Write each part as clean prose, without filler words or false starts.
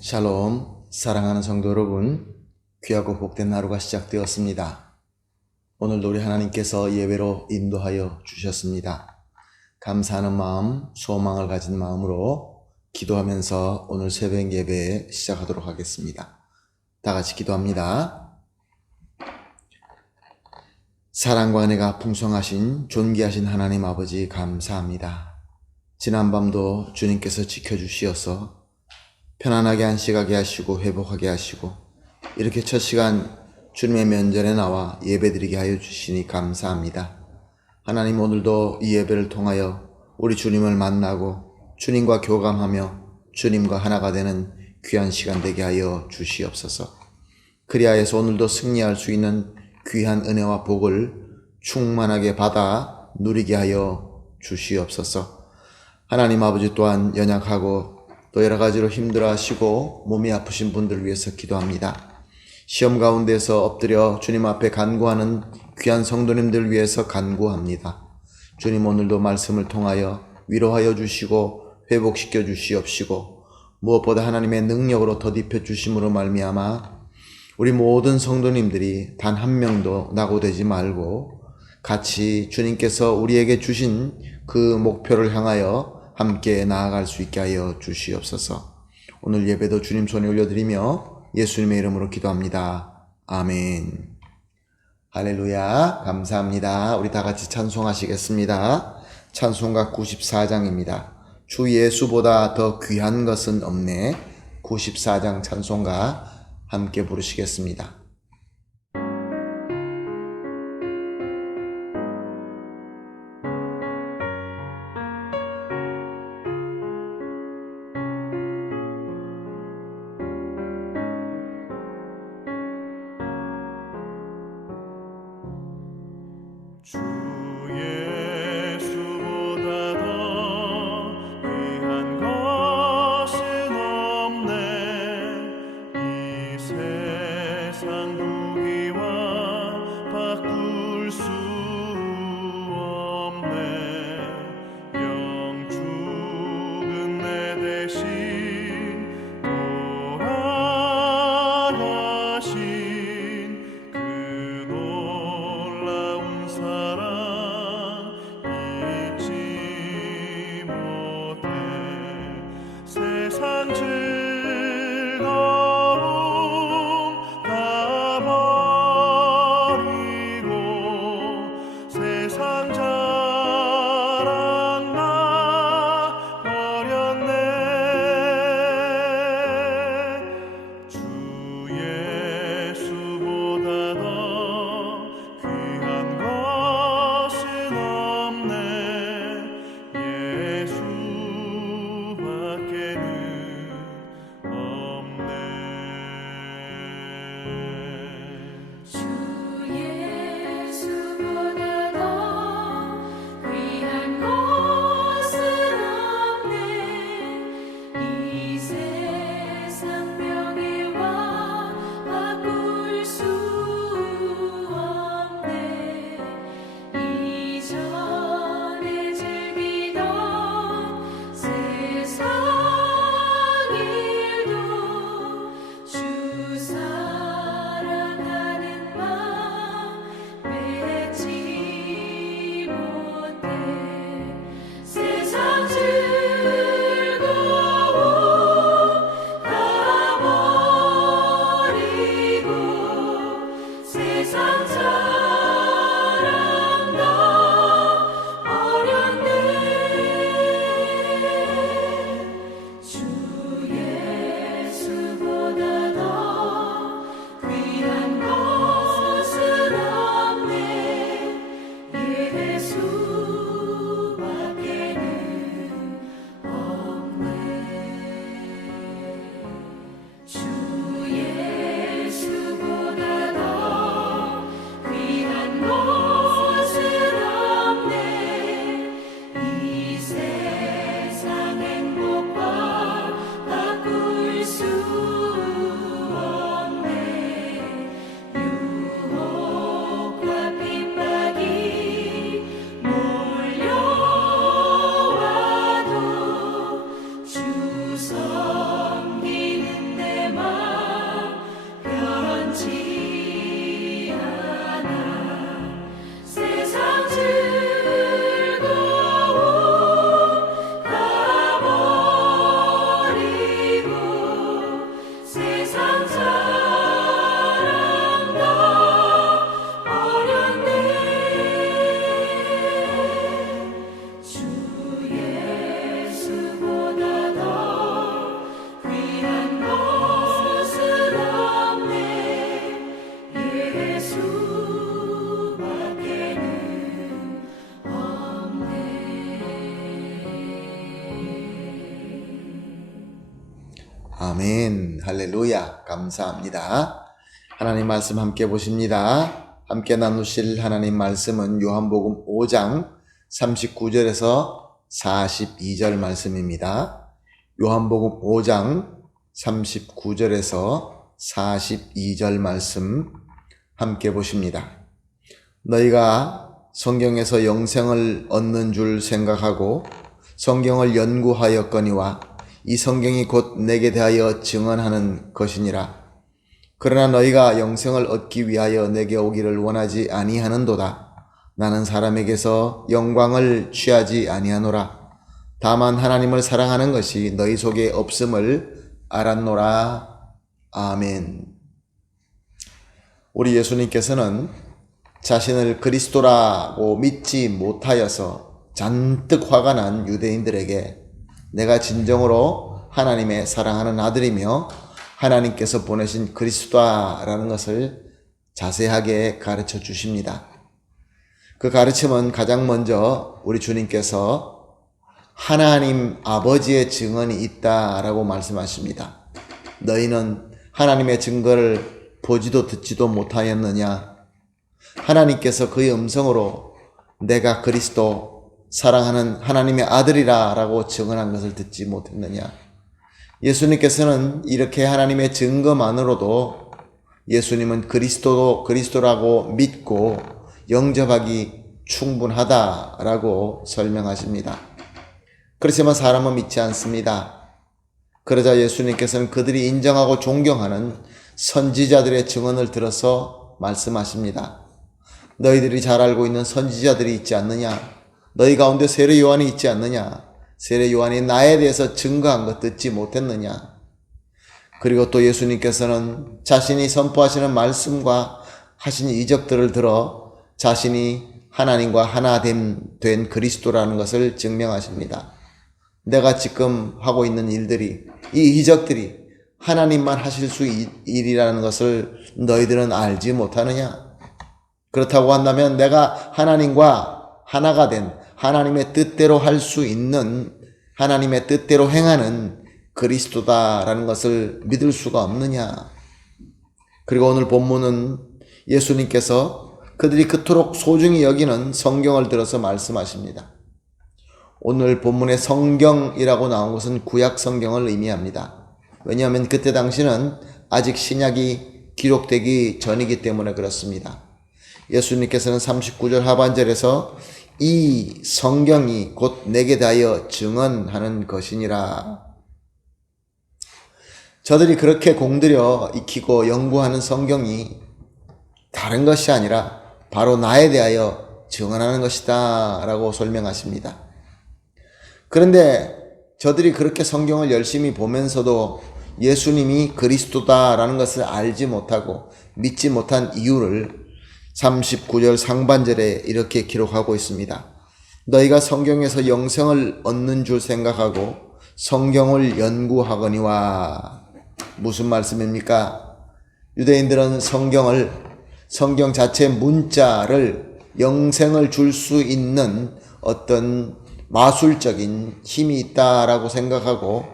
샬롬, 사랑하는 성도 여러분, 귀하고 복된 하루가 시작되었습니다. 오늘도 우리 하나님께서 예배로 인도하여 주셨습니다. 감사하는 마음, 소망을 가진 마음으로 기도하면서 오늘 새벽 예배 시작하도록 하겠습니다. 다 같이 기도합니다. 사랑과 은혜가 풍성하신 존귀하신 하나님 아버지 감사합니다. 지난밤도 주님께서 지켜주시어서 편안하게 안식하게 하시고 회복하게 하시고 이렇게 첫 시간 주님의 면전에 나와 예배드리게 하여 주시니 감사합니다. 하나님, 오늘도 이 예배를 통하여 우리 주님을 만나고 주님과 교감하며 주님과 하나가 되는 귀한 시간 되게 하여 주시옵소서. 그리하여서 오늘도 승리할 수 있는 귀한 은혜와 복을 충만하게 받아 누리게 하여 주시옵소서. 하나님 아버지, 또한 연약하고 또 여러 가지로 힘들어하시고 몸이 아프신 분들을 위해서 기도합니다. 시험 가운데서 엎드려 주님 앞에 간구하는 귀한 성도님들 위해서 간구합니다. 주님, 오늘도 말씀을 통하여 위로하여 주시고 회복시켜 주시옵시고 무엇보다 하나님의 능력으로 덧입혀 주심으로 말미암아 우리 모든 성도님들이 단 한 명도 낙오되지 말고 같이 주님께서 우리에게 주신 그 목표를 향하여 함께 나아갈 수 있게 하여 주시옵소서. 오늘 예배도 주님 손에 올려드리며 예수님의 이름으로 기도합니다. 아멘. 할렐루야. 감사합니다. 우리 다 같이 찬송하시겠습니다. 찬송가 94장입니다. 주 예수보다 더 귀한 것은 없네. 94장 찬송가 함께 부르시겠습니다. 주 예수보다 더 귀한 것은 없네. 이 세상 부귀와 바꿀 수 없네. 영 죽은 내 대신 돌아가신 그 놀라운 사랑 아멘. 할렐루야. 감사합니다. 하나님 말씀 함께 보십니다. 함께 나누실 하나님 말씀은 요한복음 5장 39절에서 42절 말씀입니다. 요한복음 5장 39절에서 42절 말씀 함께 보십니다. 너희가 성경에서 영생을 얻는 줄 생각하고 성경을 연구하였거니와 이 성경이 곧 내게 대하여 증언하는 것이니라. 그러나 너희가 영생을 얻기 위하여 내게 오기를 원하지 아니하는도다. 나는 사람에게서 영광을 취하지 아니하노라. 다만 하나님을 사랑하는 것이 너희 속에 없음을 알았노라. 아멘. 우리 예수님께서는 자신을 그리스도라고 믿지 못하여서 잔뜩 화가 난 유대인들에게 내가 진정으로 하나님의 사랑하는 아들이며 하나님께서 보내신 그리스도라는 것을 자세하게 가르쳐 주십니다. 그 가르침은 가장 먼저 우리 주님께서 하나님 아버지의 증언이 있다라고 말씀하십니다. 너희는 하나님의 증거를 보지도 듣지도 못하였느냐? 하나님께서 그의 음성으로 내가 그리스도 사랑하는 하나님의 아들이라 라고 증언한 것을 듣지 못했느냐? 예수님께서는 이렇게 하나님의 증거만으로도 예수님은 그리스도라고 믿고 영접하기 충분하다라고 설명하십니다. 그렇지만 사람은 믿지 않습니다. 그러자 예수님께서는 그들이 인정하고 존경하는 선지자들의 증언을 들어서 말씀하십니다. 너희들이 잘 알고 있는 선지자들이 있지 않느냐? 너희 가운데 세례 요한이 있지 않느냐? 세례 요한이 나에 대해서 증거한 것 듣지 못했느냐? 그리고 또 예수님께서는 자신이 선포하시는 말씀과 하신 이적들을 들어 자신이 하나님과 하나 된 그리스도라는 것을 증명하십니다. 내가 지금 하고 있는 일들이, 이 이적들이 하나님만 하실 수 일이라는 것을 너희들은 알지 못하느냐? 그렇다고 한다면 내가 하나님과 하나가 된 하나님의 뜻대로 할 수 있는, 하나님의 뜻대로 행하는 그리스도다라는 것을 믿을 수가 없느냐? 그리고 오늘 본문은 예수님께서 그들이 그토록 소중히 여기는 성경을 들어서 말씀하십니다. 오늘 본문의 성경이라고 나온 것은 구약 성경을 의미합니다. 왜냐하면 그때 당시는 아직 신약이 기록되기 전이기 때문에 그렇습니다. 예수님께서는 39절 하반절에서 이 성경이 곧 내게 대하여 증언하는 것이니라. 저들이 그렇게 공들여 익히고 연구하는 성경이 다른 것이 아니라 바로 나에 대하여 증언하는 것이다 라고 설명하십니다. 그런데 저들이 그렇게 성경을 열심히 보면서도 예수님이 그리스도다라는 것을 알지 못하고 믿지 못한 이유를 39절 상반절에 이렇게 기록하고 있습니다. 너희가 성경에서 영생을 얻는 줄 생각하고 성경을 연구하거니와. 무슨 말씀입니까? 유대인들은 성경 자체 문자를 영생을 줄 수 있는 어떤 마술적인 힘이 있다라고 생각하고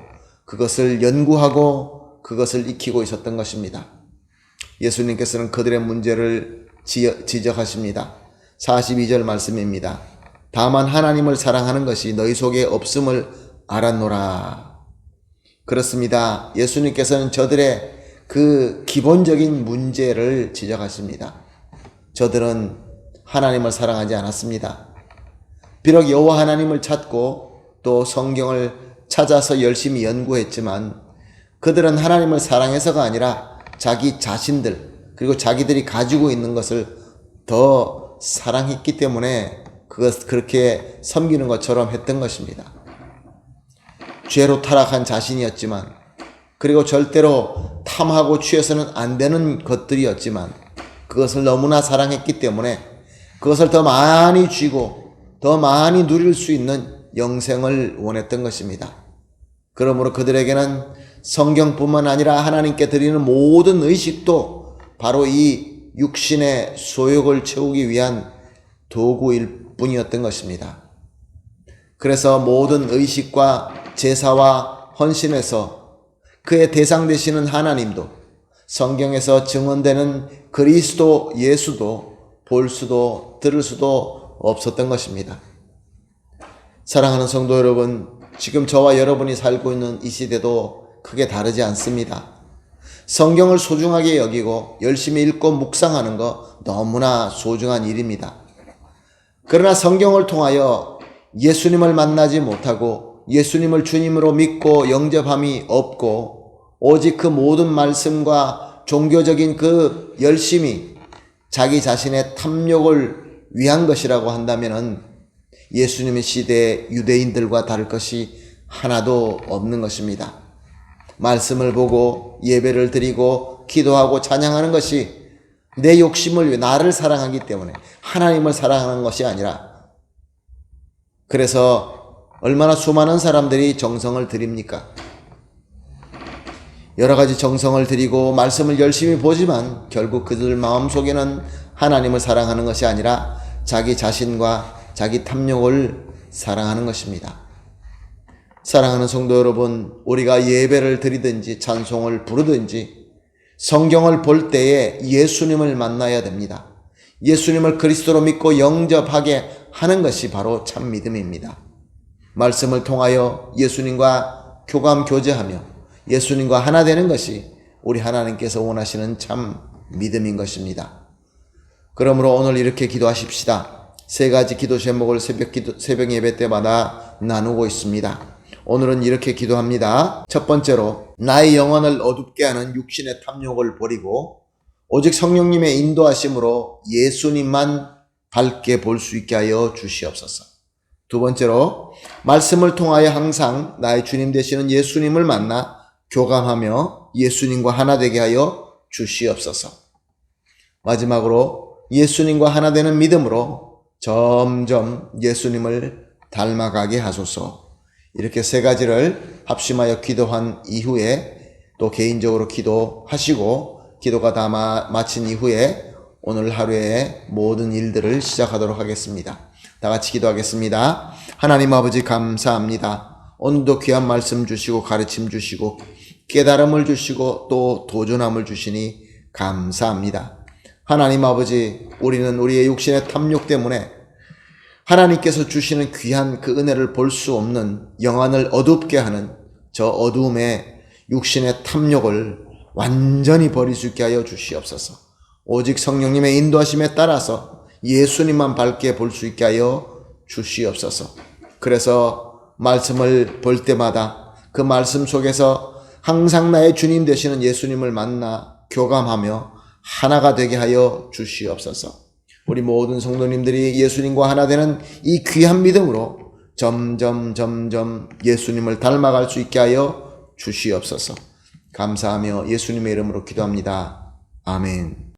그것을 연구하고 그것을 익히고 있었던 것입니다. 예수님께서는 그들의 문제를 지적하십니다. 42절 말씀입니다. 다만 하나님을 사랑하는 것이 너희 속에 없음을 알았노라. 그렇습니다. 예수님께서는 저들의 그 기본적인 문제를 지적하십니다. 저들은 하나님을 사랑하지 않았습니다. 비록 여호와 하나님을 찾고 또 성경을 찾아서 열심히 연구했지만 그들은 하나님을 사랑해서가 아니라 자기 자신들 그리고 자기들이 가지고 있는 것을 더 사랑했기 때문에 그렇게 섬기는 것처럼 했던 것입니다. 죄로 타락한 자신이었지만 그리고 절대로 탐하고 취해서는 안 되는 것들이었지만 그것을 너무나 사랑했기 때문에 그것을 더 많이 쥐고 더 많이 누릴 수 있는 영생을 원했던 것입니다. 그러므로 그들에게는 성경뿐만 아니라 하나님께 드리는 모든 의식도 바로 이 육신의 소욕을 채우기 위한 도구일 뿐이었던 것입니다. 그래서 모든 의식과 제사와 헌신에서 그의 대상 되시는 하나님도 성경에서 증언되는 그리스도 예수도 볼 수도 들을 수도 없었던 것입니다. 사랑하는 성도 여러분, 지금 저와 여러분이 살고 있는 이 시대도 크게 다르지 않습니다. 성경을 소중하게 여기고 열심히 읽고 묵상하는 거 너무나 소중한 일입니다. 그러나 성경을 통하여 예수님을 만나지 못하고 예수님을 주님으로 믿고 영접함이 없고 오직 그 모든 말씀과 종교적인 그 열심이 자기 자신의 탐욕을 위한 것이라고 한다면 예수님의 시대의 유대인들과 다를 것이 하나도 없는 것입니다. 말씀을 보고 예배를 드리고 기도하고 찬양하는 것이 내 욕심을 위해 나를 사랑하기 때문에 하나님을 사랑하는 것이 아니라, 그래서 얼마나 수많은 사람들이 정성을 드립니까? 여러 가지 정성을 드리고 말씀을 열심히 보지만 결국 그들 마음속에는 하나님을 사랑하는 것이 아니라 자기 자신과 자기 탐욕을 사랑하는 것입니다. 사랑하는 성도 여러분, 우리가 예배를 드리든지 찬송을 부르든지 성경을 볼 때에 예수님을 만나야 됩니다. 예수님을 그리스도로 믿고 영접하게 하는 것이 바로 참 믿음입니다. 말씀을 통하여 예수님과 교감 교제하며 예수님과 하나 되는 것이 우리 하나님께서 원하시는 참 믿음인 것입니다. 그러므로 오늘 이렇게 기도하십시다. 세 가지 기도 제목을 새벽 예배 때마다 나누고 있습니다. 오늘은 이렇게 기도합니다. 첫 번째로, 나의 영혼을 어둡게 하는 육신의 탐욕을 버리고 오직 성령님의 인도하심으로 예수님만 밝게 볼 수 있게 하여 주시옵소서. 두 번째로, 말씀을 통하여 항상 나의 주님 되시는 예수님을 만나 교감하며 예수님과 하나 되게 하여 주시옵소서. 마지막으로, 예수님과 하나 되는 믿음으로 점점 예수님을 닮아가게 하소서. 이렇게 세 가지를 합심하여 기도한 이후에 또 개인적으로 기도하시고 기도가 다 마친 이후에 오늘 하루의 모든 일들을 시작하도록 하겠습니다. 다 같이 기도하겠습니다. 하나님 아버지 감사합니다. 오늘도 귀한 말씀 주시고 가르침 주시고 깨달음을 주시고 또 도전함을 주시니 감사합니다. 하나님 아버지, 우리는 우리의 육신의 탐욕 때문에 하나님께서 주시는 귀한 그 은혜를 볼 수 없는 영안을 어둡게 하는 저 어두움의 육신의 탐욕을 완전히 버릴 수 있게 하여 주시옵소서. 오직 성령님의 인도하심에 따라서 예수님만 밝게 볼 수 있게 하여 주시옵소서. 그래서 말씀을 볼 때마다 그 말씀 속에서 항상 나의 주님 되시는 예수님을 만나 교감하며 하나가 되게 하여 주시옵소서. 우리 모든 성도님들이 예수님과 하나 되는 이 귀한 믿음으로 점점 예수님을 닮아갈 수 있게 하여 주시옵소서. 감사하며 예수님의 이름으로 기도합니다. 아멘.